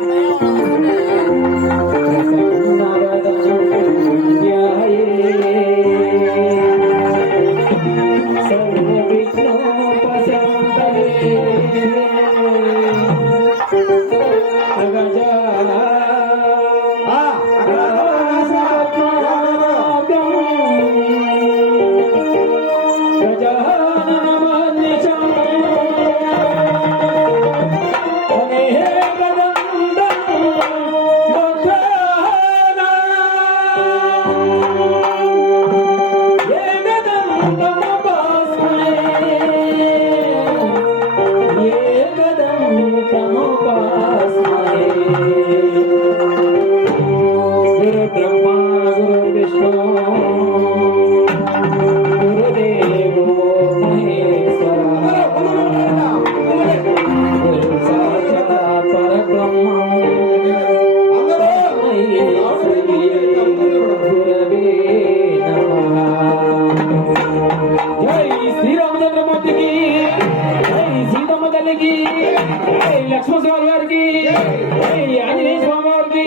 没有了。¡Gracias! I Swamargi, Anjali Swamargi.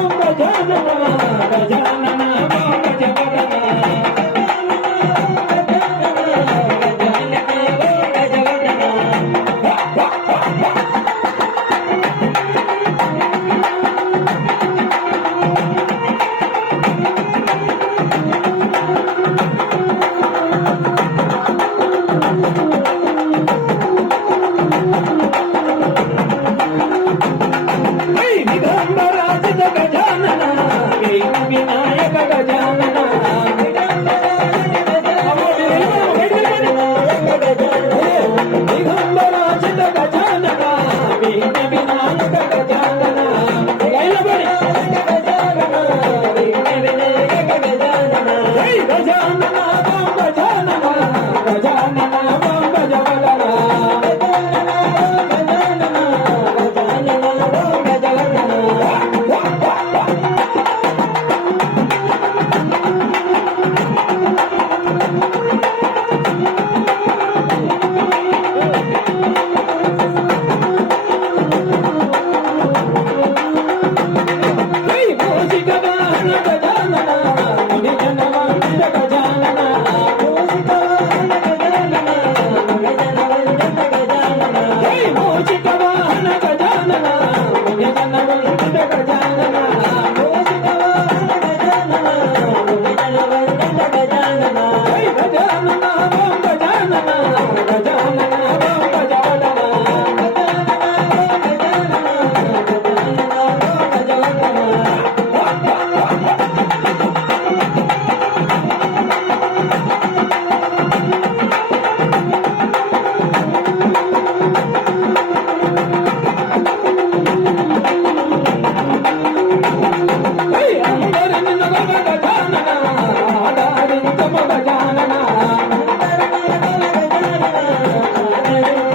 Gajanana Gajanana Gajanana